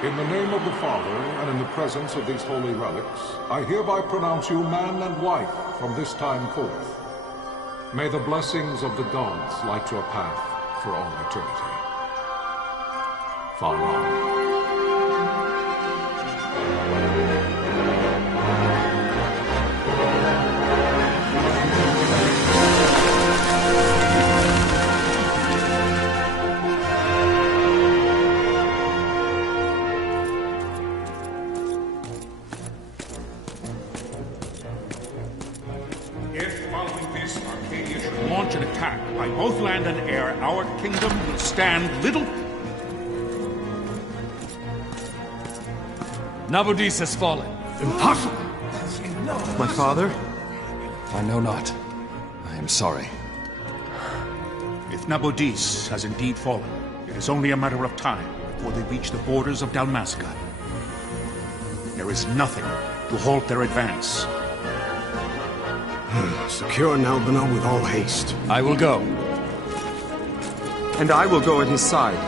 In the name of the Father, and in the presence of these holy relics, I hereby pronounce you man and wife from this time forth. May the blessings of the gods light your path for all eternity. Farewell. By both land and air, our kingdom will stand little... Nabudis has fallen. Impossible! My father? I know not. I am sorry. If Nabudis has indeed fallen, it is only a matter of time before they reach the borders of Dalmasca. There is nothing to halt their advance. Secure Nalbina with all haste. I will go. And I will go at his side.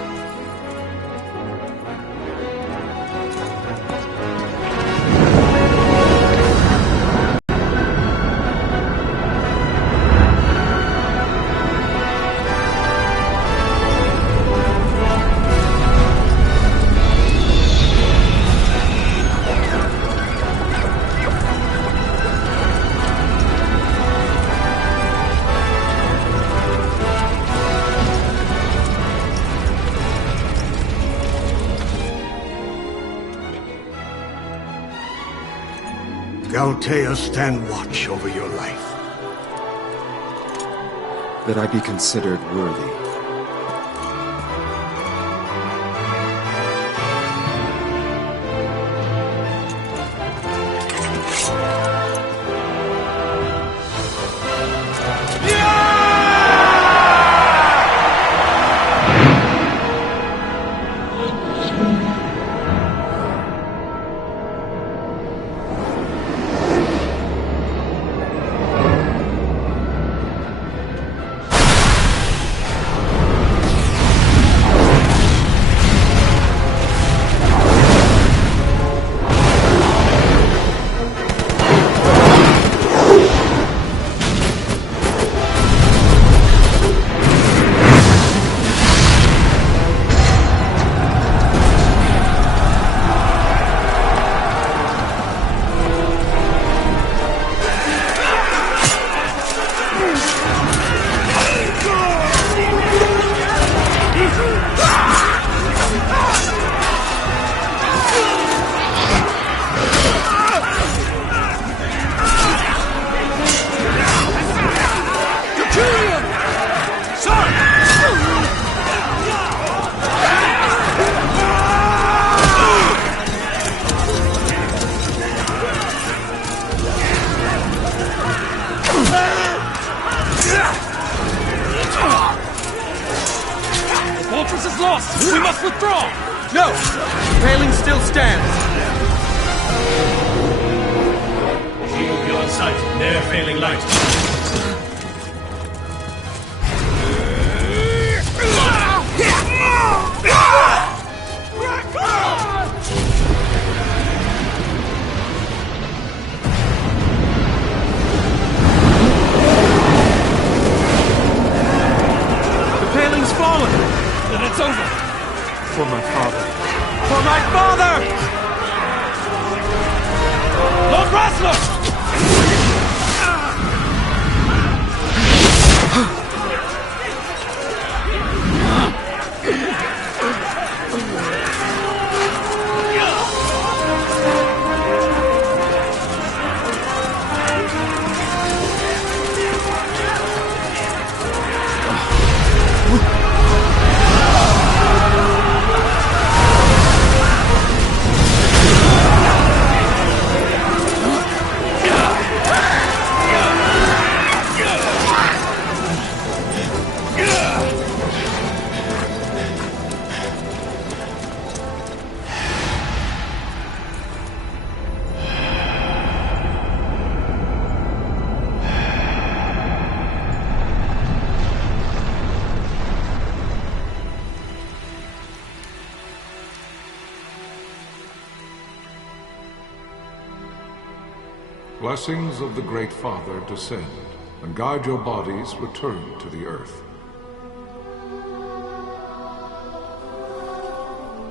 Galtea, stand watch over your life. That I be considered worthy. We must withdraw! No! The paling still stands! Shield beyond sight, ne'er failing light. The paling's fallen! Then it's over! For my father. For my father! Lord Rasler! blessings of the Great Father descend, and guide your bodies return to the earth.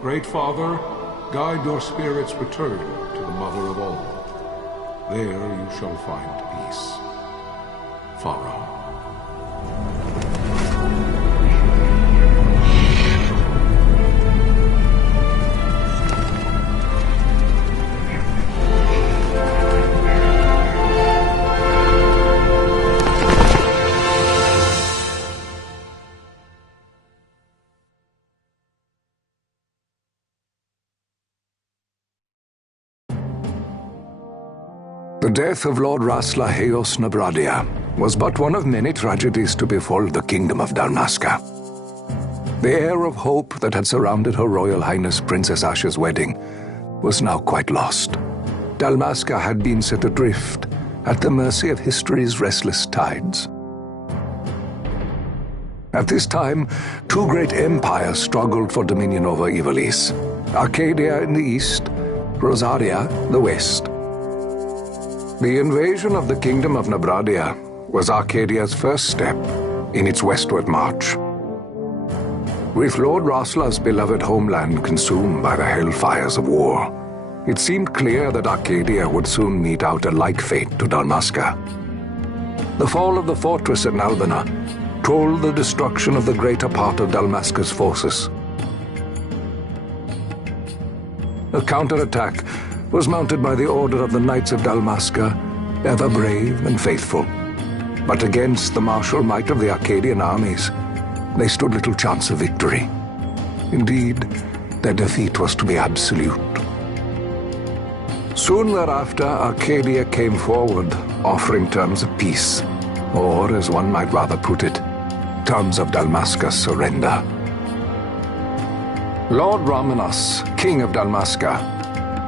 Great Father, guide your spirits return to the Mother of all. There you shall find peace. Pharaoh. The death of Lord Rasla Heos Nabradia was but one of many tragedies to befall the Kingdom of Dalmasca. The air of hope that had surrounded Her Royal Highness Princess Asha's wedding was now quite lost. Dalmasca had been set adrift at the mercy of history's restless tides. At this time, two great empires struggled for dominion over Ivalice: Arcadia in the east, Rosaria the west. The invasion of the Kingdom of Nabradia was Arcadia's first step in its westward march. With Lord Rasla's beloved homeland consumed by the hellfires of war, it seemed clear that Arcadia would soon mete out a like fate to Dalmasca. The fall of the fortress at Nalbina told the destruction of the greater part of Dalmasca's forces. A counterattack was mounted by the order of the Knights of Dalmasca, ever brave and faithful. But against the martial might of the Arcadian armies, they stood little chance of victory. Indeed, their defeat was to be absolute. Soon thereafter, Arcadia came forward, offering terms of peace, or, as one might rather put it, terms of Dalmasca's surrender. Lord Ramenas, King of Dalmasca,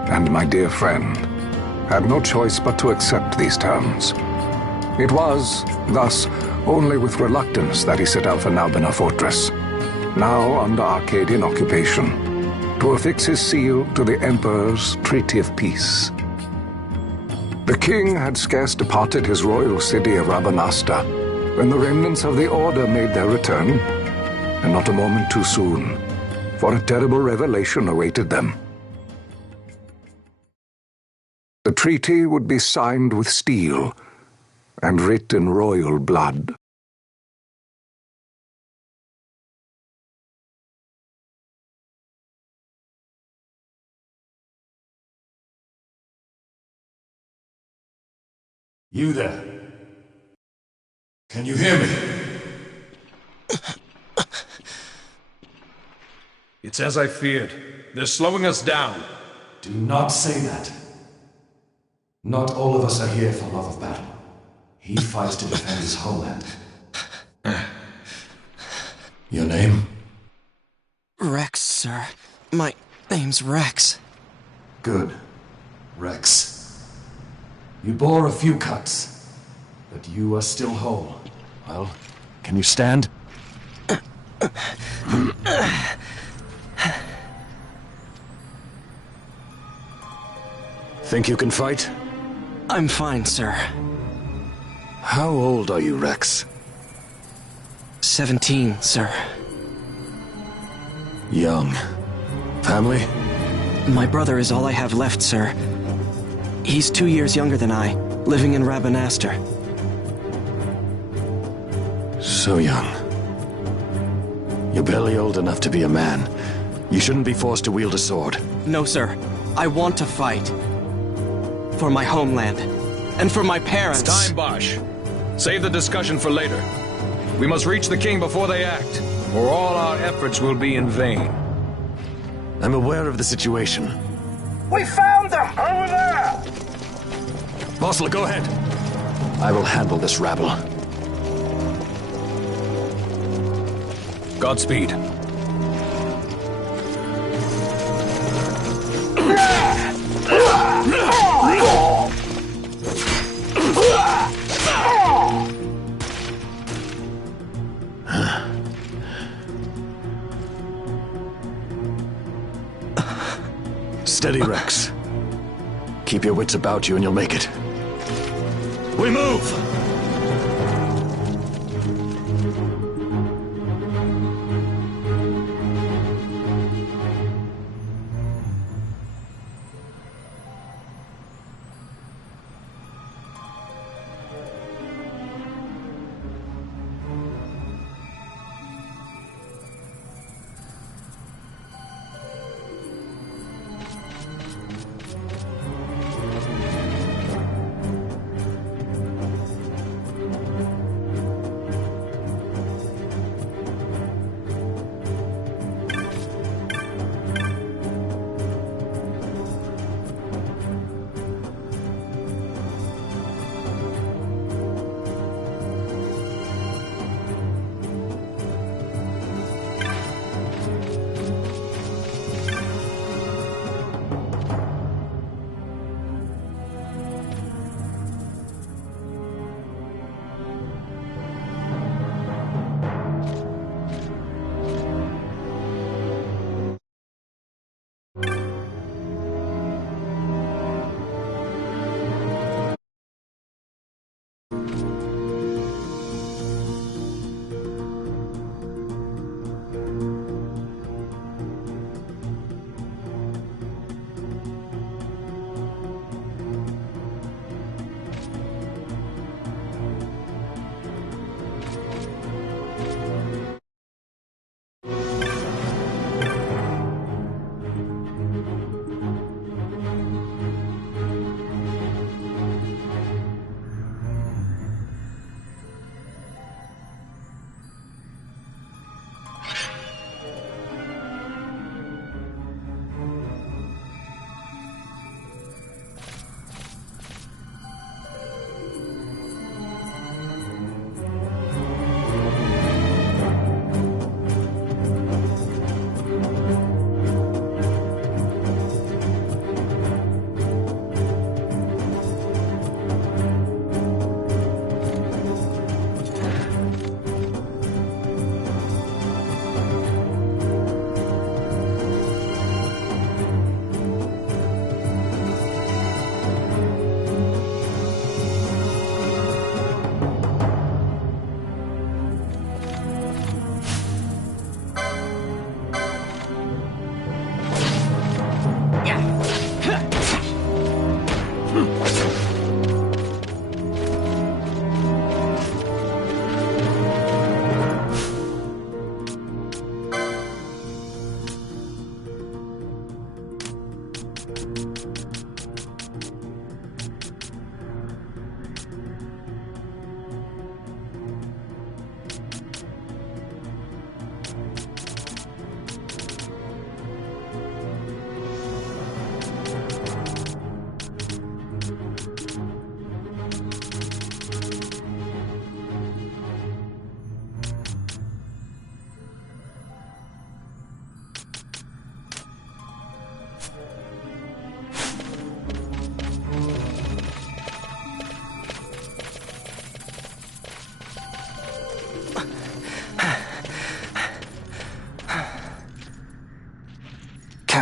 and my dear friend, had no choice but to accept these terms. It was, thus, only with reluctance that he set out for Nalbina Fortress, now under Arcadian occupation, to affix his seal to the Emperor's Treaty of Peace. The king had scarce departed his royal city of Rabanasta when the remnants of the Order made their return, and not a moment too soon, for a terrible revelation awaited them. The treaty would be signed with steel and writ in royal blood. You there? Can you hear me? It's as I feared. They're slowing us down. Do not say that. Not all of us are here for love of battle. He fights to defend his homeland. Your name? Rex, sir. My name's Rex. Good. Rex. You bore a few cuts, but you are still whole. Well, can you stand? Think you can fight? I'm fine, sir. How old are you, Rex? 17, sir. Young. Family? My brother is all I have left, sir. He's 2 years younger than I, living in Rabanastre. So young. You're barely old enough to be a man. You shouldn't be forced to wield a sword. No, sir. I want to fight. For my homeland. And for my parents. It's time, Bosch. Save the discussion for later. We must reach the king before they act, or all our efforts will be in vain. I'm aware of the situation. We found them! Over there! Mossel, go ahead. I will handle this rabble. Godspeed. Steady, Rex. Keep your wits about you and you'll make it. We move!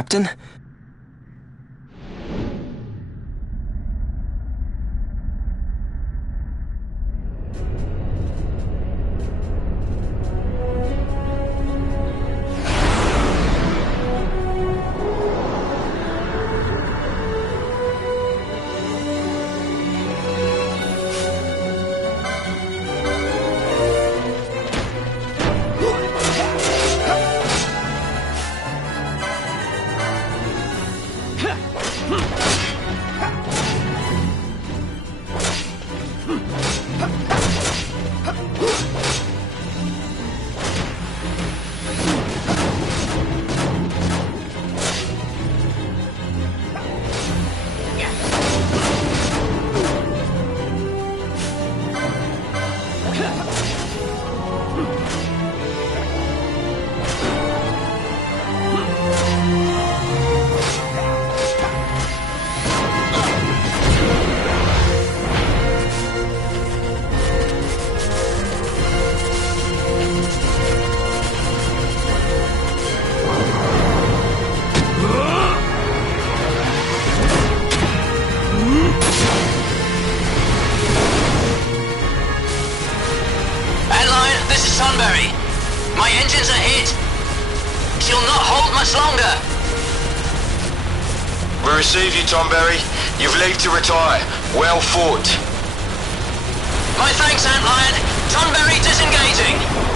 Captain? receive you, Tomberry. You've leave to retire. Well fought. My thanks, Antlion. Tonberry disengaging.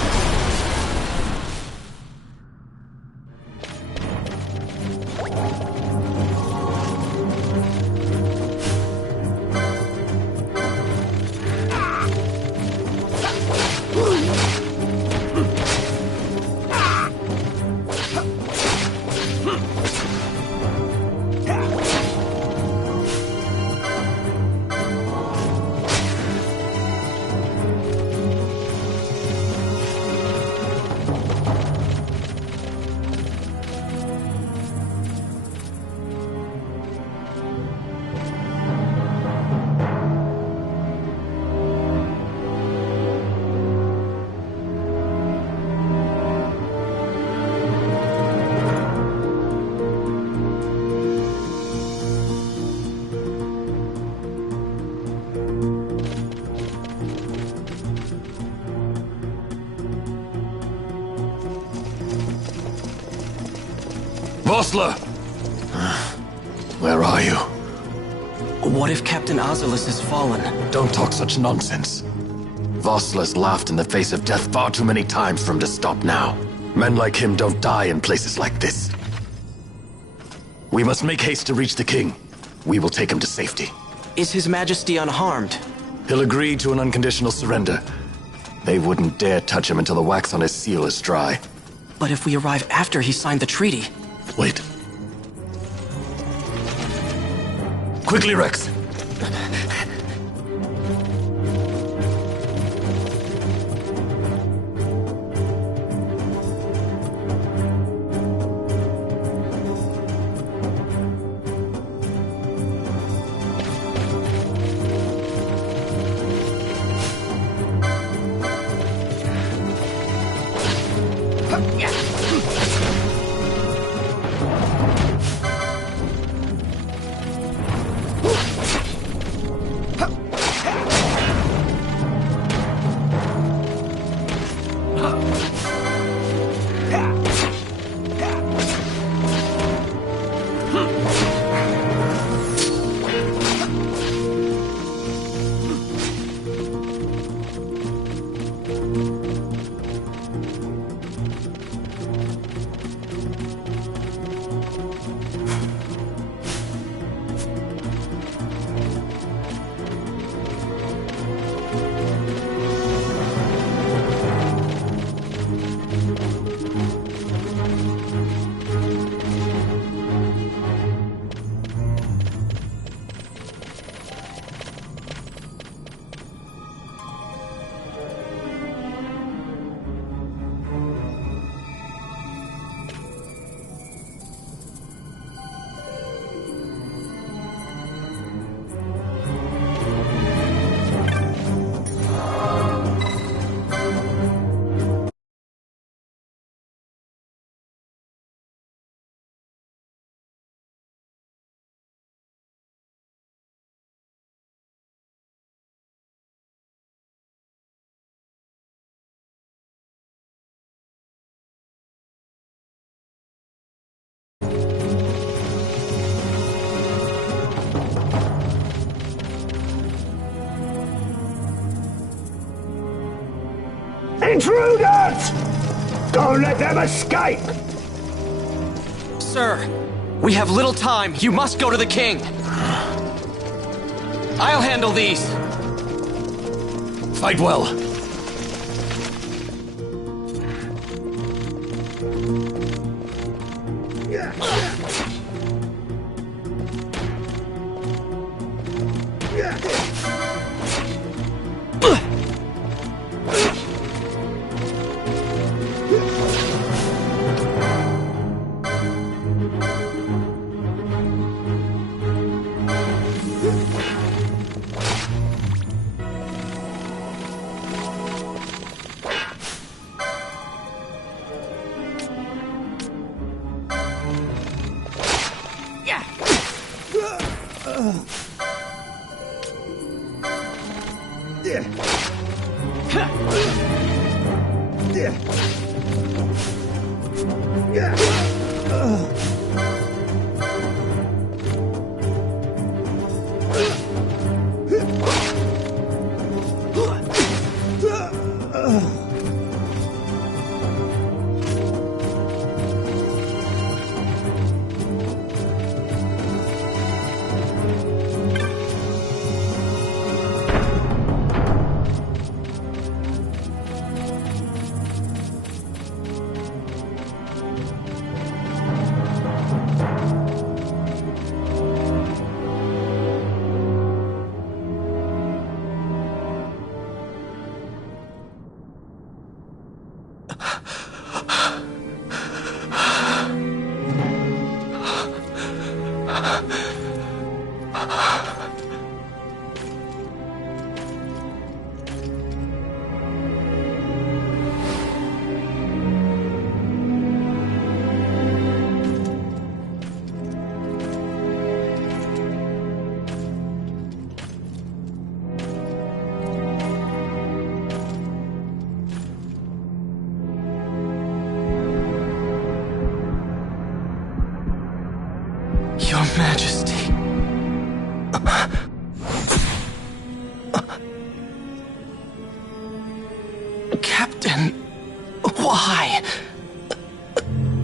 Vossler! Where are you? What if Captain Oculus has fallen? Don't talk such nonsense. Vossler's laughed in the face of death far too many times for him to stop now. Men like him don't die in places like this. We must make haste to reach the king. We will take him to safety. Is His Majesty unharmed? He'll agree to an unconditional surrender. They wouldn't dare touch him until the wax on his seal is dry. But if we arrive after he signed the treaty... Wait. Quickly, Rex! Intruders! Don't let them escape! Sir, we have little time. You must go to the king. I'll handle these. Fight well. Your Majesty. Captain, why?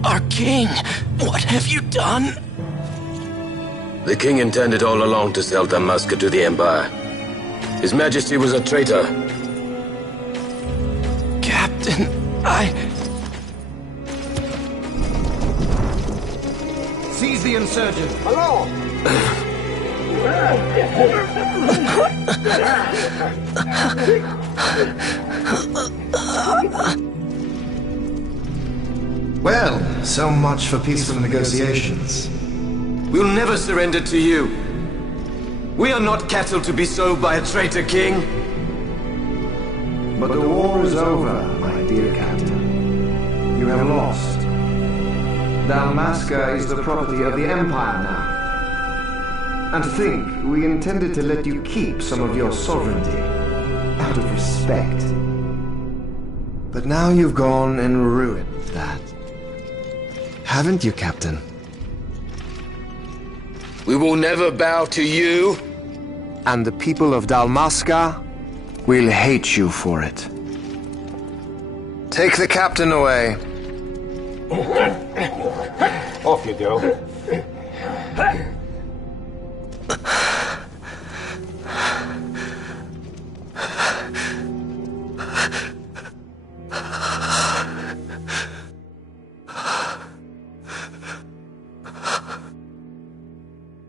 Our king, what have you done? The king intended all along to sell Dalmasca to the Empire. His Majesty was a traitor. Captain, Seize the insurgent. Hello! Well, so much for peaceful negotiations. We'll never surrender to you. We are not cattle to be sold by a traitor king. But the war is over, my dear Captain. You have lost. Dalmasca is the property of the Empire now. And to think we intended to let you keep some of your sovereignty, out of respect. But now you've gone and ruined that. Haven't you, Captain? We will never bow to you. And the people of Dalmasca will hate you for it. Take the captain away. Off you go.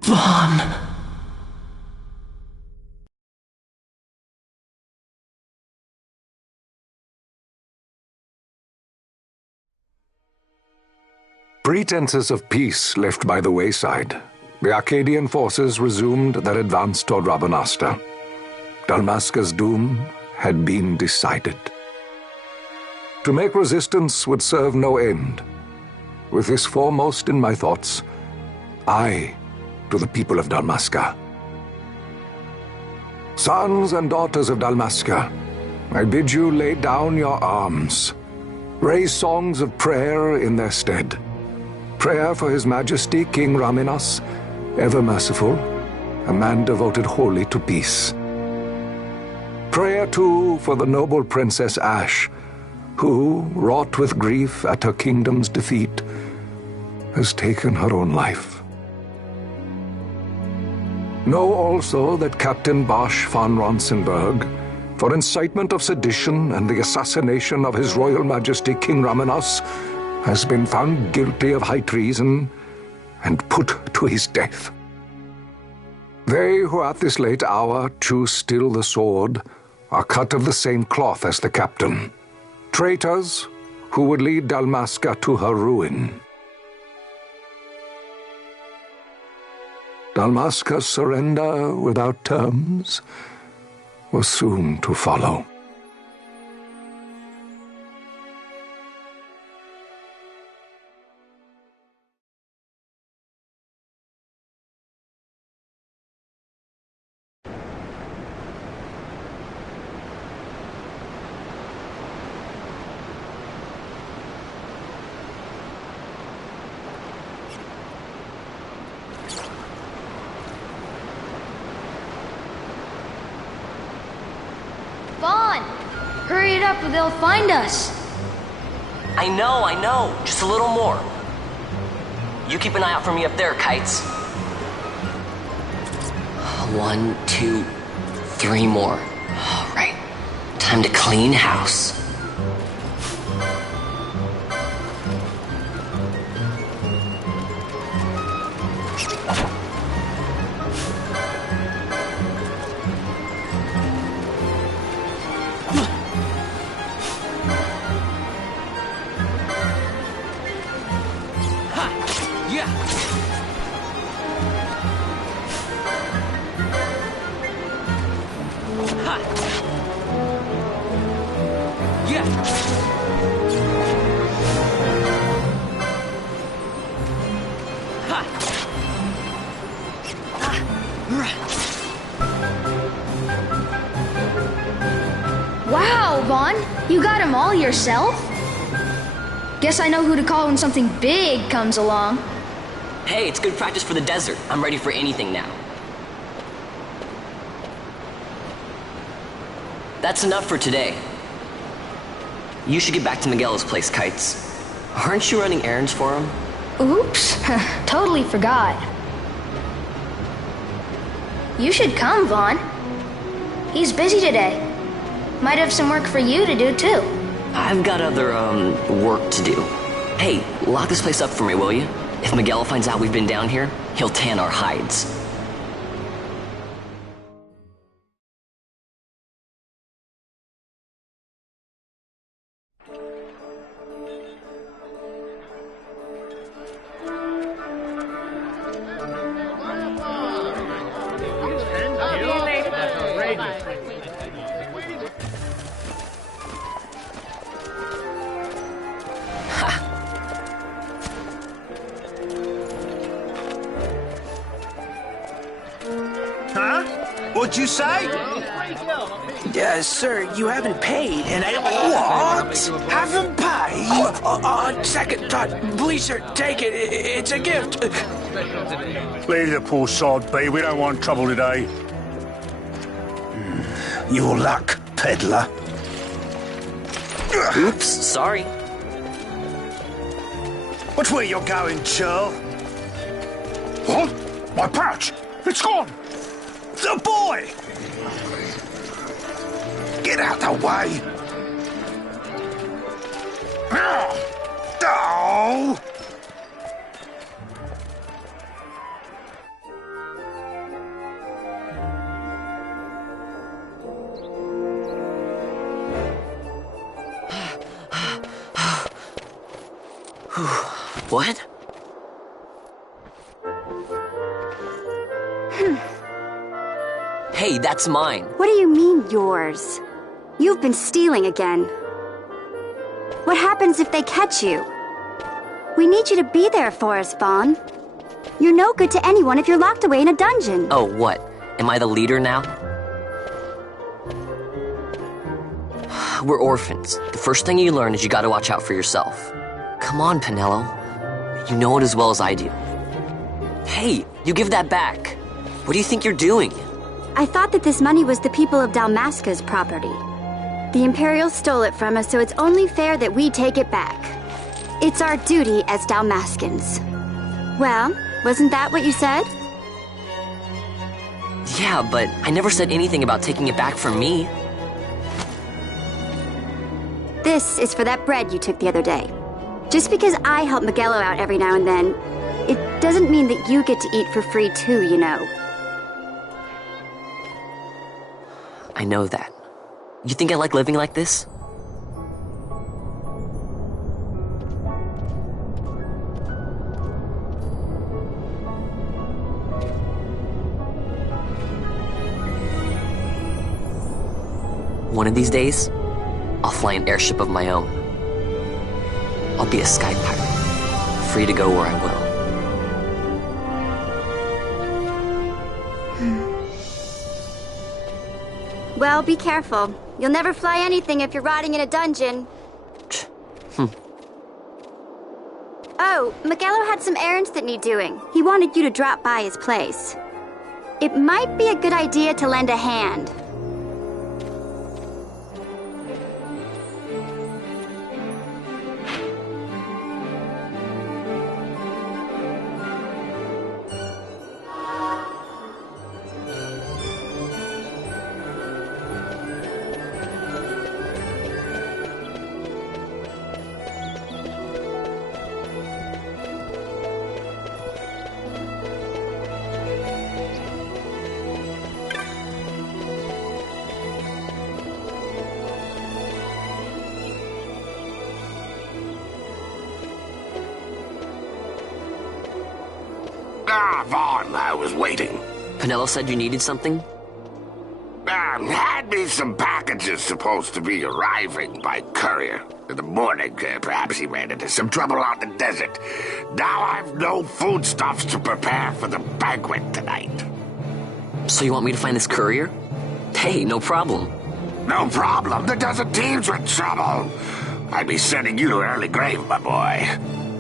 Vaughn. Pretenses of peace left by the wayside, the Arcadian forces resumed their advance toward Rabanasta. Dalmasca's doom had been decided. To make resistance would serve no end. With this foremost in my thoughts, I, to the people of Dalmasca. Sons and daughters of Dalmasca, I bid you lay down your arms. Raise songs of prayer in their stead. Prayer for His Majesty King Raminas, ever merciful, a man devoted wholly to peace. Prayer, too, for the noble Princess Ash, who, wrought with grief at her kingdom's defeat, has taken her own life. Know also that Captain Bosch von Ronsenberg, for incitement of sedition and the assassination of His Royal Majesty King Raminas, has been found guilty of high treason and put to his death. They who at this late hour choose still the sword are cut of the same cloth as the captain, traitors who would lead Dalmasca to her ruin. Dalmasca's surrender without terms was soon to follow. Vaughn! Hurry it up or they'll find us! I know. Just a little more. You keep an eye out for me up there, Kites. 1, 2, 3 more. All right. Time to clean house. Wow, Vaughn, you got them all yourself? Guess I know who to call when something big comes along. Hey, it's good practice for the desert. I'm ready for anything now. That's enough for today. You should get back to Miguel's place, Kites. Aren't you running errands for him? Oops, totally forgot. You should come, Vaughn. He's busy today. Might have some work for you to do, too. I've got other, work to do. Hey, lock this place up for me, will you? If Miguel finds out we've been down here, he'll tan our hides. What'd you say? Sir, you haven't paid, and I... What? Haven't paid? On second thought, please, sir, take it. It's a gift. Leave the poor sod be. We don't want trouble today. Your luck, peddler. Oops, sorry. Watch where you're going, churl. What? My pouch! It's gone! The boy! Get out the way! Oh! What? Hey, that's mine. What do you mean, yours? You've been stealing again. What happens if they catch you? We need you to be there for us, Vaughn. You're no good to anyone if you're locked away in a dungeon. Oh, what? Am I the leader now? We're orphans. The first thing you learn is you gotta watch out for yourself. Come on, Pinello. You know it as well as I do. Hey, you give that back. What do you think you're doing? I thought that this money was the people of Dalmasca's property. The Imperials stole it from us, so it's only fair that we take it back. It's our duty as Dalmascans. Well, wasn't that what you said? Yeah, but I never said anything about taking it back from me. This is for that bread you took the other day. Just because I help Miguelo out every now and then, it doesn't mean that you get to eat for free too, you know. I know that. You think I like living like this? One of these days, I'll fly an airship of my own. I'll be a sky pirate, free to go where I will. Well, be careful. You'll never fly anything if you're rotting in a dungeon. Oh, Miguelo had some errands that need doing. He wanted you to drop by his place. It might be a good idea to lend a hand. Vaughn, I was waiting. Pinello said you needed something? Had me some packages supposed to be arriving by courier. In the morning, perhaps he ran into some trouble on the desert. Now I've no foodstuffs to prepare for the banquet tonight. So you want me to find this courier? Hey, no problem. No problem. The desert team's in trouble. I'd be sending you to an early grave, my boy.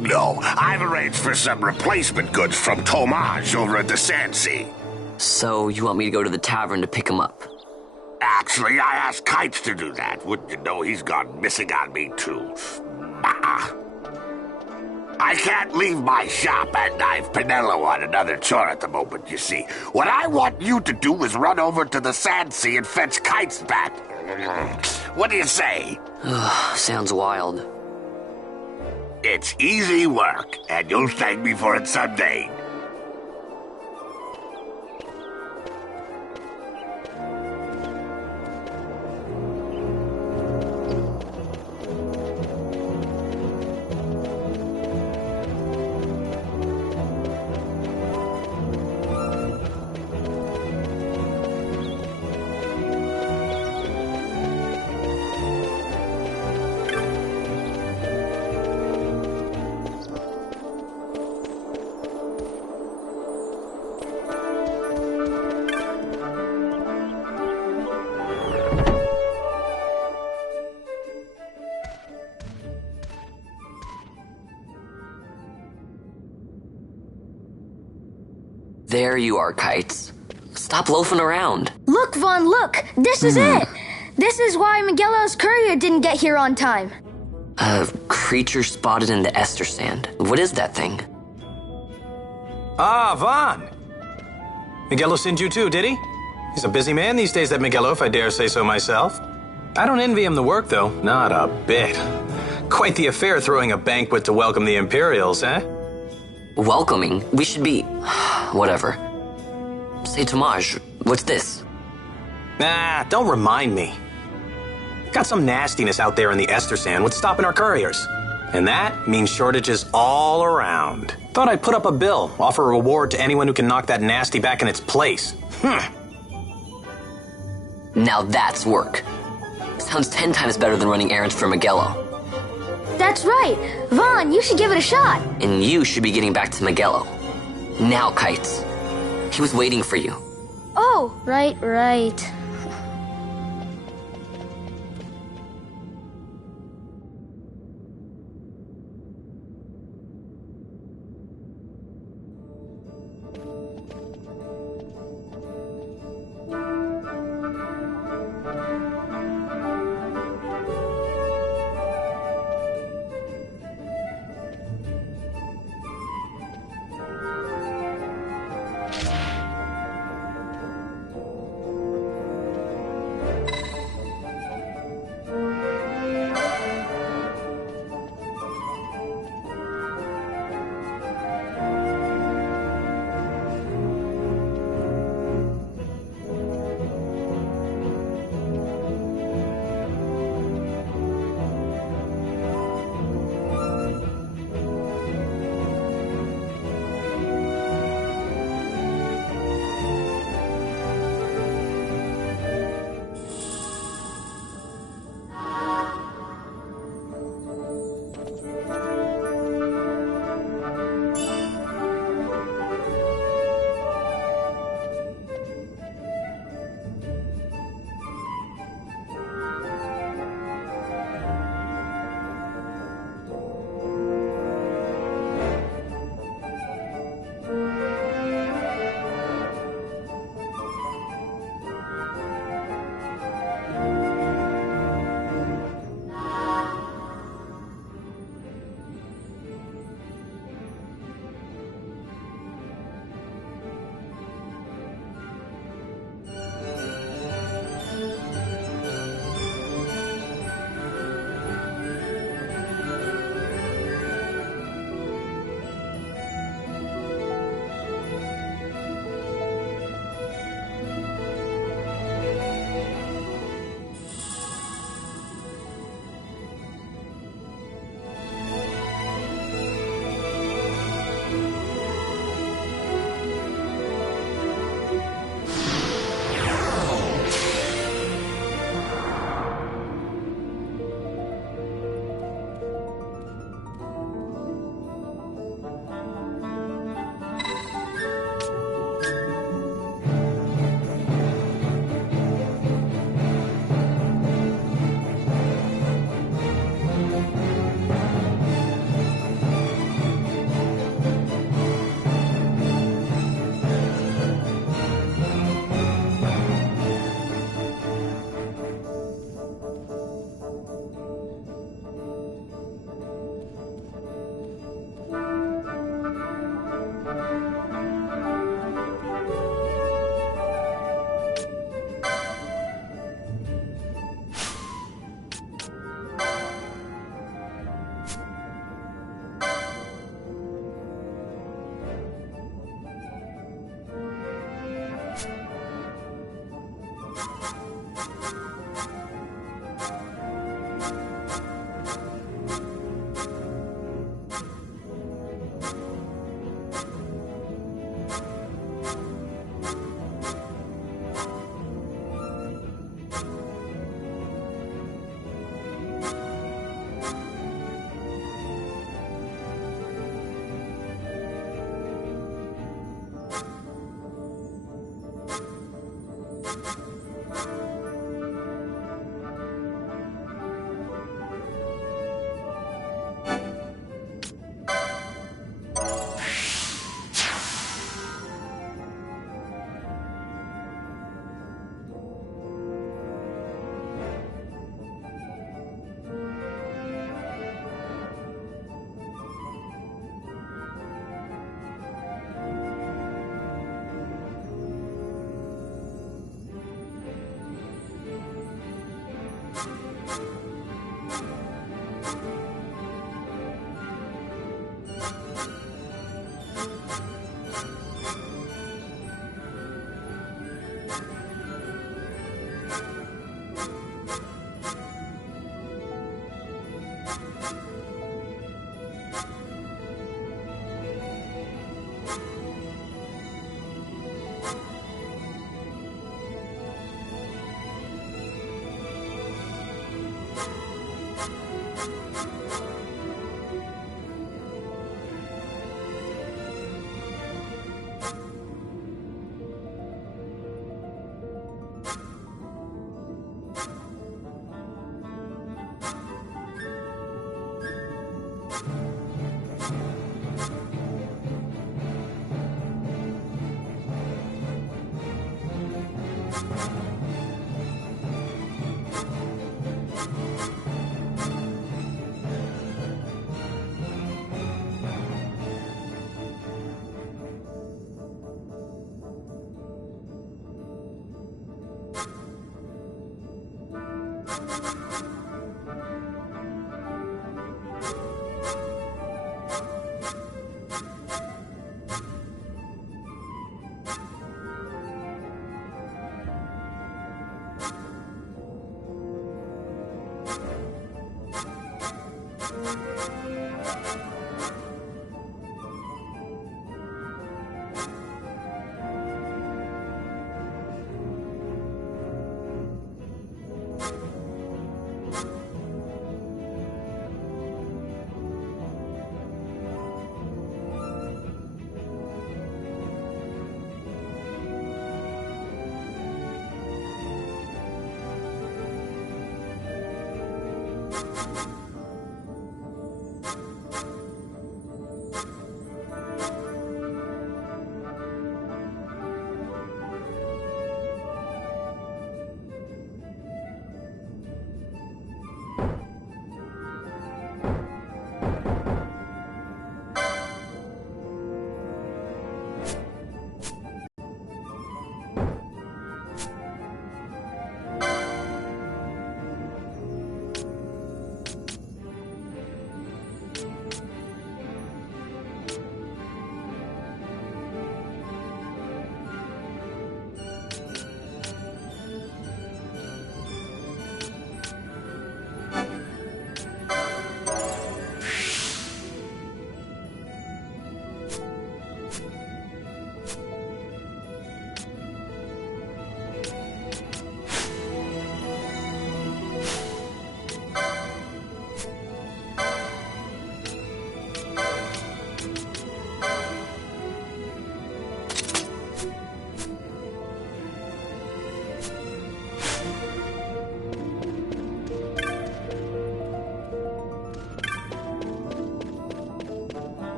No, I've arranged for some replacement goods from Tomage over at the Sandsea. So you want me to go to the tavern to pick him up? Actually, I asked Kites to do that. Wouldn't you know he's gone missing on me, too. I can't leave my shop, and I've Pinello on another chore at the moment, you see. What I want you to do is run over to the Sandsea and fetch Kites back. What do you say? Sounds wild. It's easy work, and you'll thank me for it someday. There you are, Kites. Stop loafing around. Look, Vaughn, look! This is it! This is why Miguelo's courier didn't get here on time. A creature spotted in the Ester Sand. What is that thing? Ah, Vaughn! Miguelo sent you too, did he? He's a busy man these days, that Miguelo, if I dare say so myself. I don't envy him the work, though. Not a bit. Quite the affair throwing a banquet to welcome the Imperials, eh? Welcoming? We should be... whatever. Say, Tomage, what's this? Nah, don't remind me. Got some nastiness out there in the Ester Sand. What's stopping our couriers? And that means shortages all around. Thought I'd put up a bill, offer a reward to anyone who can knock that nasty back in its place. Now that's work. Sounds 10 times better than running errands for Miguelo. That's right! Vaughn, you should give it a shot! And you should be getting back to Miguelo. Now, Kites. He was waiting for you. Oh, right.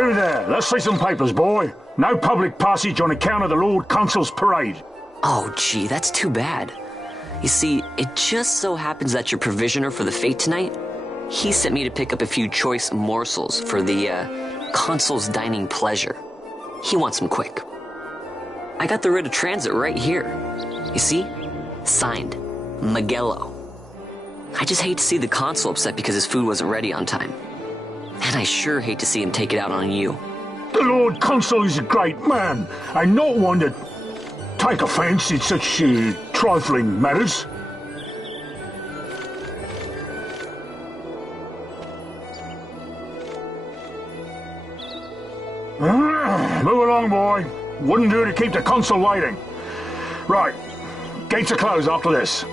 You there, let's see some papers, boy. No public passage on account of the Lord Consul's parade. Oh, gee, that's too bad. You see, it just so happens that your provisioner for the fete tonight, he sent me to pick up a few choice morsels for the, Consul's dining pleasure. He wants them quick. I got the writ of transit right here. You see? Signed, Magello. I just hate to see the Consul upset because his food wasn't ready on time. And I sure hate to see him take it out on you. The Lord Consul is a great man, and not one to take offence in such trifling matters. Move along, boy. Wouldn't do to keep the Consul waiting. Right. Gates are closed after this.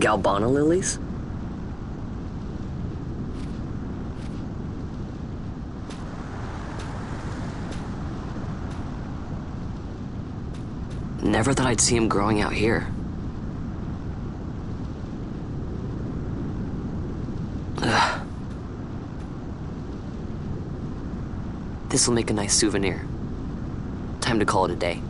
Galbana lilies? Never thought I'd see him growing out here. Ugh. This'll make a nice souvenir. Time to call it a day.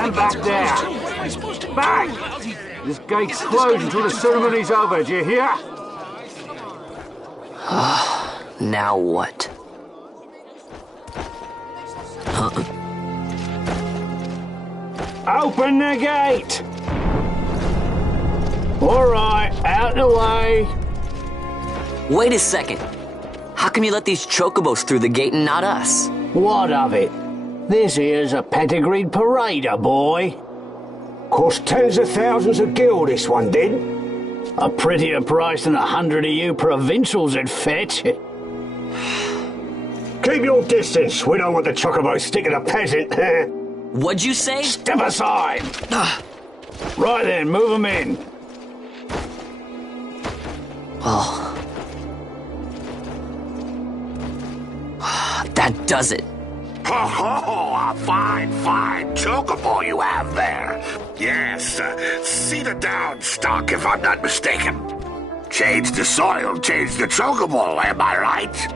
Stand back there! Back! This gate's closed until the ceremony's over, do you hear? Now what? Open the gate! Alright, out the way. Wait a second. How come you let these chocobos through the gate and not us? What of it? This here's a pedigreed parader, boy. Cost tens of thousands of gil, this one did. A prettier price than 100 of you provincials would fetch. Keep your distance. We don't want the chocobos sticking a peasant. What'd you say? Step aside. Right then, move them in. Oh. That does it. Oh, a fine chocobo you have there. Yes, cedar down stock, if I'm not mistaken. Change the soil, change the chocobo, am I right?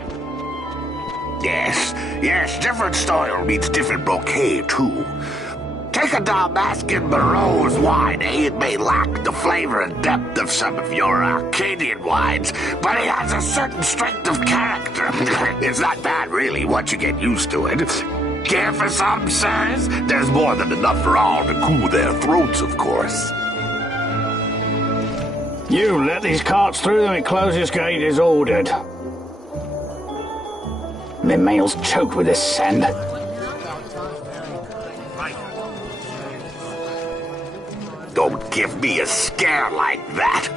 Yes, different soil means different bouquet, too. Take Take a Dalmascan Barrow's wine, eh? It may lack the flavor and depth of some of your Arcadian wines, but it has a certain strength of character. It's not bad, really, once you get used to it. Care for some, sirs? There's more than enough for all to cool their throats, of course. You let these carts through and the closest gate is ordered. My mail's choked with this sand. Don't give me a scare like that.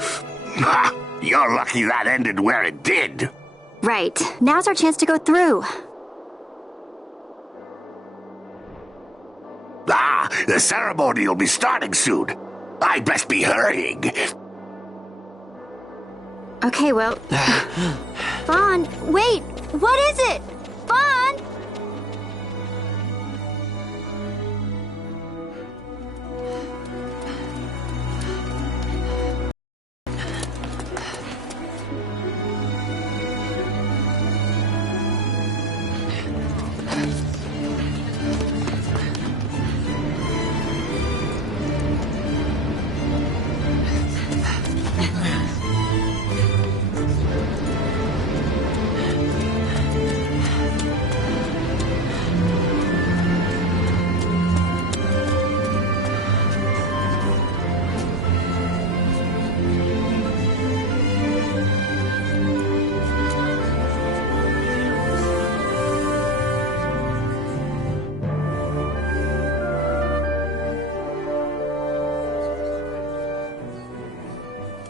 You're lucky that ended where it did. Right. Now's our chance to go through. The ceremony will be starting soon. I'd best be hurrying. Okay, well... Vaughn, wait! What is it? Vaughn!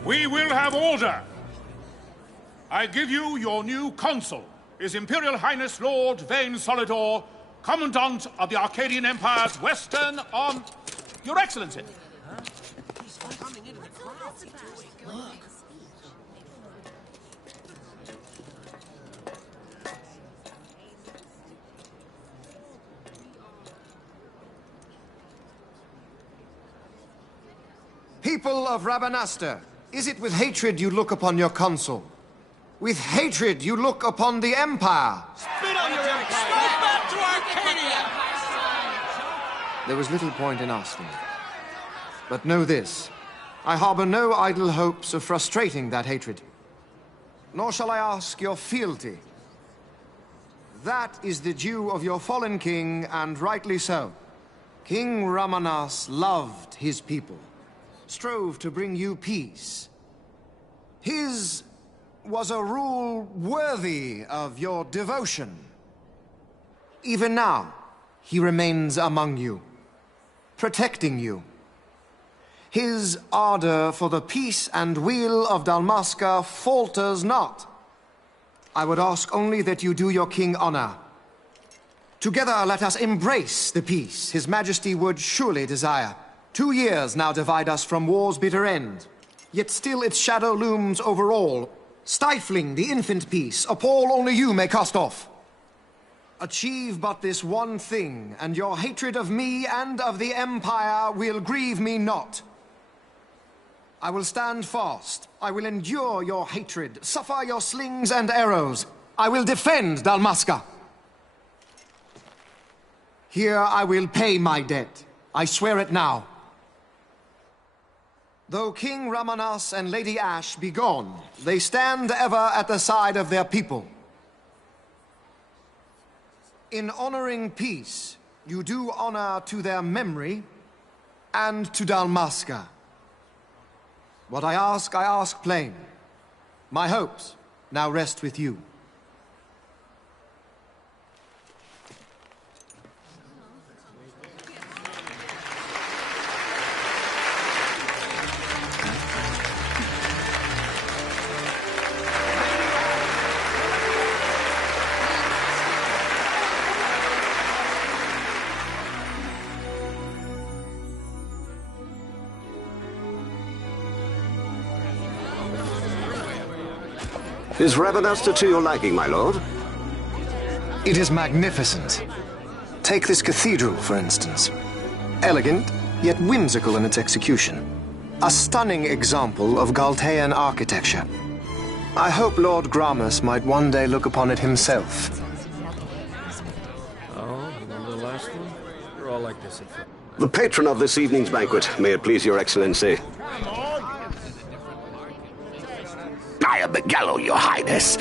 We will have order. I give you your new consul, His Imperial Highness Lord Vane Solidor, Commandant of the Arcadian Empire's Western on... Your Excellency. People of Rabanastre, is it with hatred you look upon your consul? With hatred you look upon the Empire? Spit on your empire! Go back to Arcadia! There was little point in asking. But know this, I harbor no idle hopes of frustrating that hatred. Nor shall I ask your fealty. That is the due of your fallen king, and rightly so. King Ramanas loved his people, strove to bring you peace. His was a rule worthy of your devotion. Even now, he remains among you, protecting you. His ardor for the peace and weal of Dalmasca falters not. I would ask only that you do your king honor. Together let us embrace the peace His Majesty would surely desire. 2 years now divide us from war's bitter end, yet still its shadow looms over all, stifling the infant peace a pall only you may cast off. Achieve but this one thing, and your hatred of me and of the Empire will grieve me not. I will stand fast. I will endure your hatred, suffer your slings and arrows. I will defend Dalmasca. Here I will pay my debt. I swear it now. Though King Ramanas and Lady Ash be gone, they stand ever at the side of their people. In honoring peace, you do honor to their memory and to Dalmasca. What I ask plain. My hopes now rest with you. Is Rabanastre to your liking, my lord? It is magnificent. Take this cathedral, for instance. Elegant, yet whimsical in its execution. A stunning example of Galtean architecture. I hope Lord Gramus might one day look upon it himself. Oh, remember the last one? You're all like this at The patron of this evening's banquet, may it please your excellency. I am Miguelo, your highness.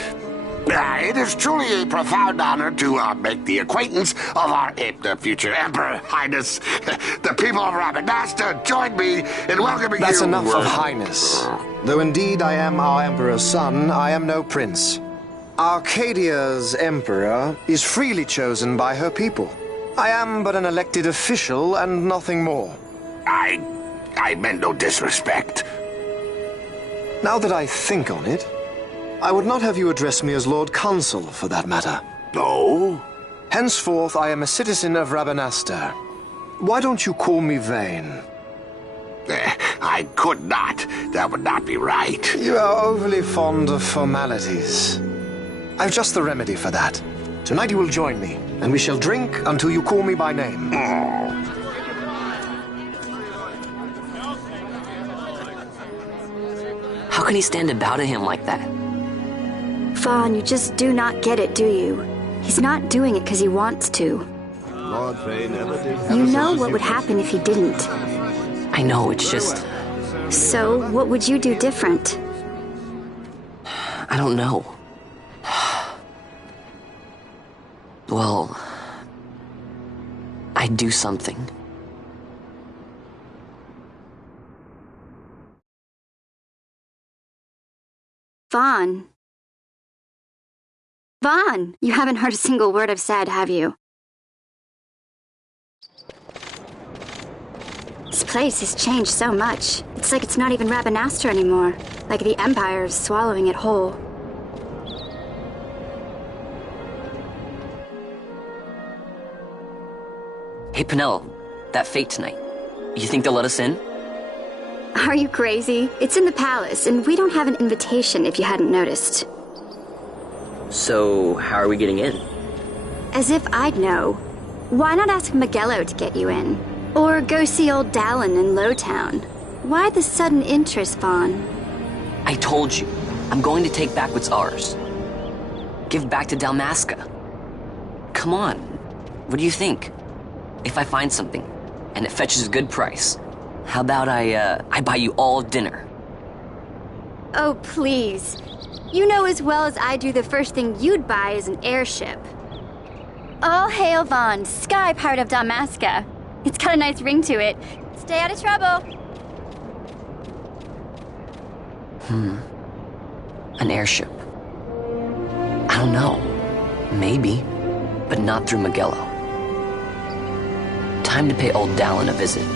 It is truly a profound honor to make the acquaintance of our future emperor, highness. The people of Rabanasta join me in welcoming you. That's enough of highness. Though indeed I am our emperor's son, I am no prince. Arcadia's emperor is freely chosen by her people. I am but an elected official and nothing more. I meant no disrespect. Now that I think on it, I would not have you address me as Lord Consul, for that matter. No? Henceforth, I am a citizen of Rabanasta. Why don't you call me Vane? I could not. That would not be right. You are overly fond of formalities. I've just the remedy for that. Tonight you will join me, and we shall drink until you call me by name. How can he stand about him like that? Vaughn, you just do not get it, do you? He's not doing it because he wants to. Lord Vane never did. You know what would happen if he didn't. I know, it's just... So, what would you do different? I don't know. Well... I'd do something. Vaughn. Vaughn! You haven't heard a single word I've said, have you? This place has changed so much. It's like it's not even Rabanasta anymore. Like the Empire is swallowing it whole. Hey, Penelo, that fete tonight. You think they'll let us in? Are you crazy? It's in the palace, and we don't have an invitation if you hadn't noticed. So, how are we getting in? As if I'd know. Why not ask Miguelo to get you in? Or go see old Dallin in Lowtown? Why the sudden interest, Vaughn? I told you, I'm going to take back what's ours. Give back to Dalmasca. Come on, what do you think? If I find something, and it fetches a good price, how about I buy you all dinner? Oh, please. You know as well as I do the first thing you'd buy is an airship. All hail Vaughn, Sky Pirate of Dalmasca. It's got a nice ring to it. Stay out of trouble. An airship. I don't know. Maybe, but not through Miguelo. Time to pay old Dallin a visit.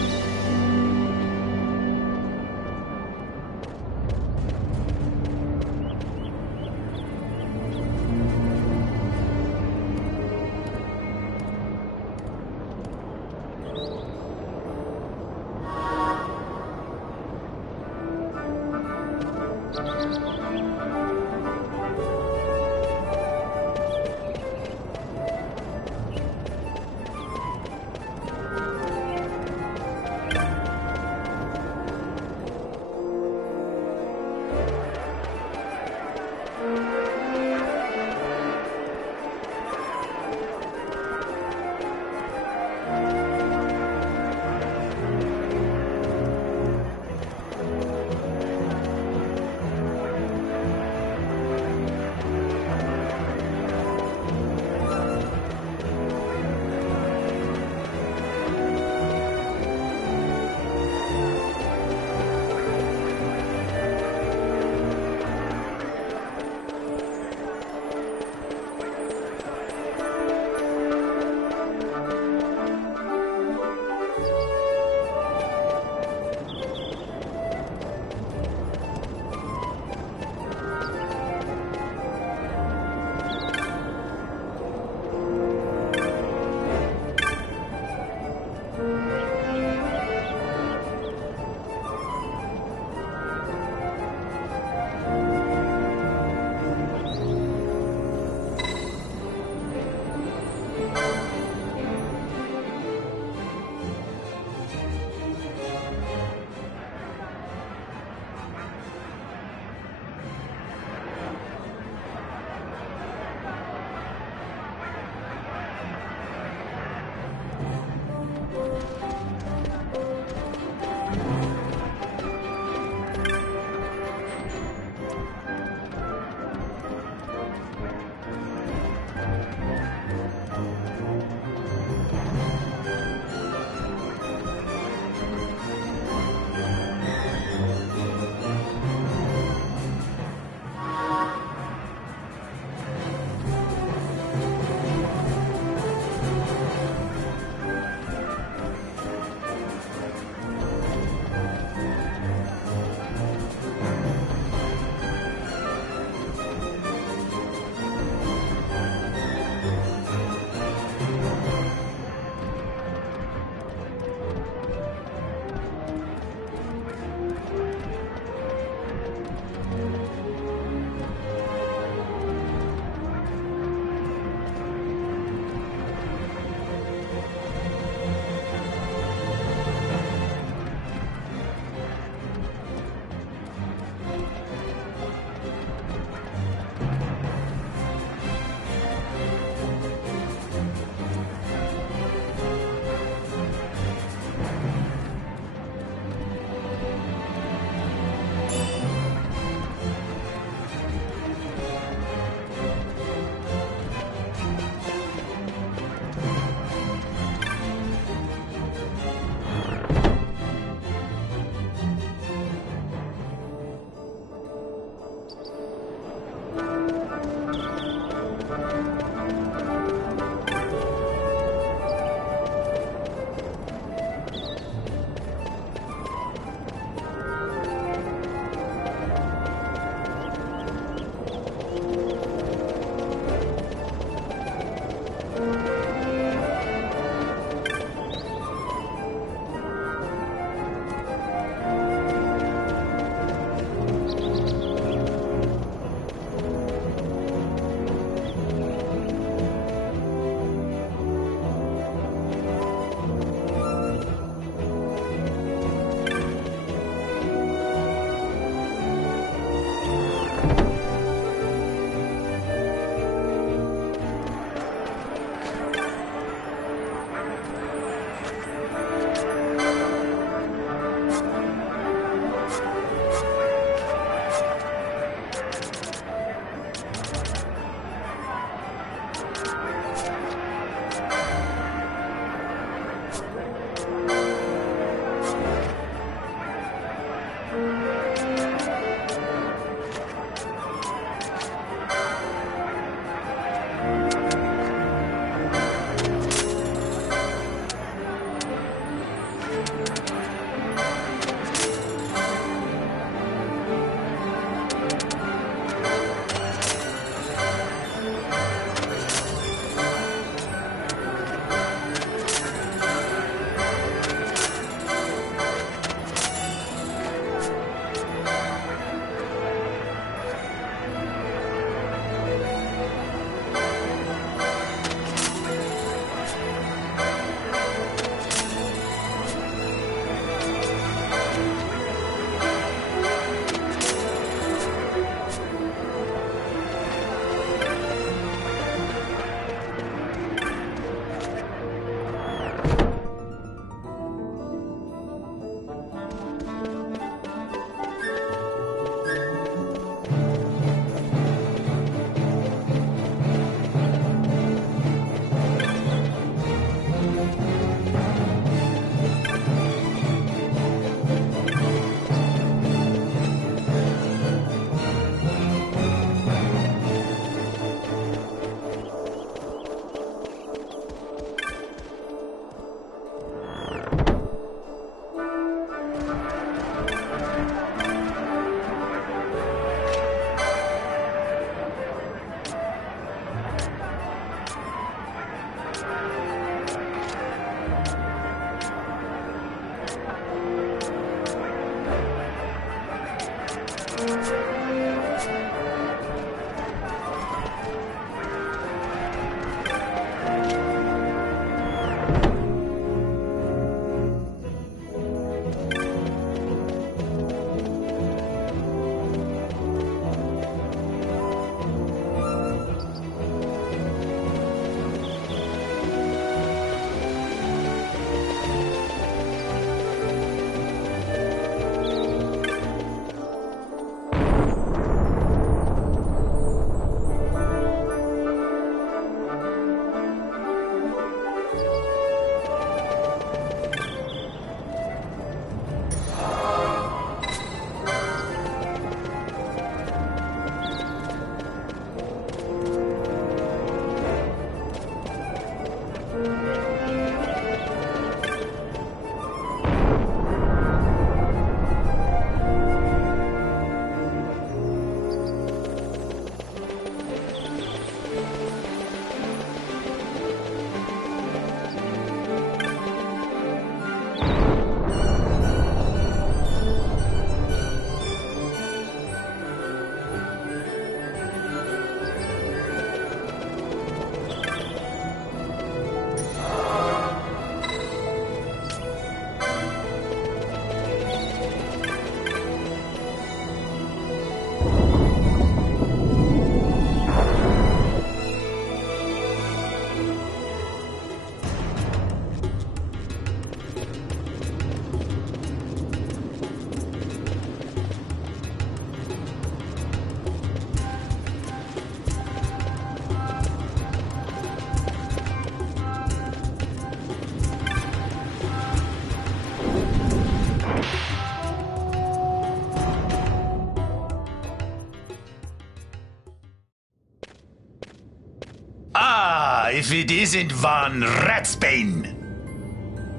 if it isn't Von Ratsbane.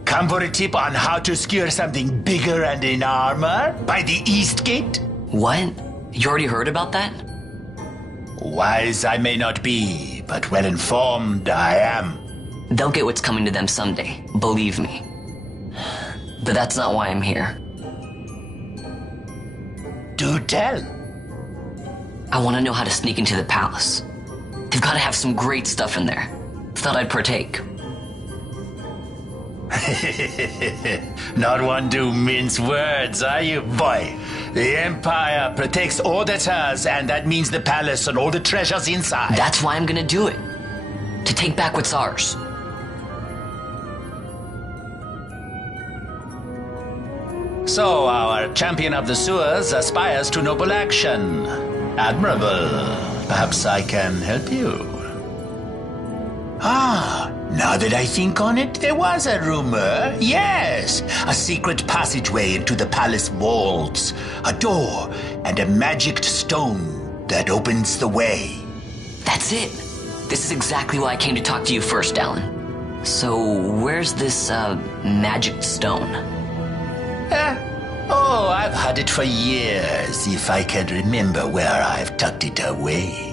Come for a tip on how to secure something bigger and in armor by the East Gate? What? You already heard about that? Wise I may not be, but well informed I am. They'll get what's coming to them someday, believe me. But that's not why I'm here. Do tell. I want to know how to sneak into the palace. They've got to have some great stuff in there. Thought I'd partake. Not one to mince words, are you, boy? The Empire protects all that's hers, and that means the palace and all the treasures inside. That's why I'm gonna do it. To take back what's ours. So, our champion of the sewers aspires to noble action. Admirable. Perhaps I can help you. Now that I think on it, there was a rumor. Yes, a secret passageway into the palace walls. A door and a magic stone that opens the way. That's it. This is exactly why I came to talk to you first, Alan. So, where's this, magic stone? Oh, I've had it for years, if I can remember where I've tucked it away.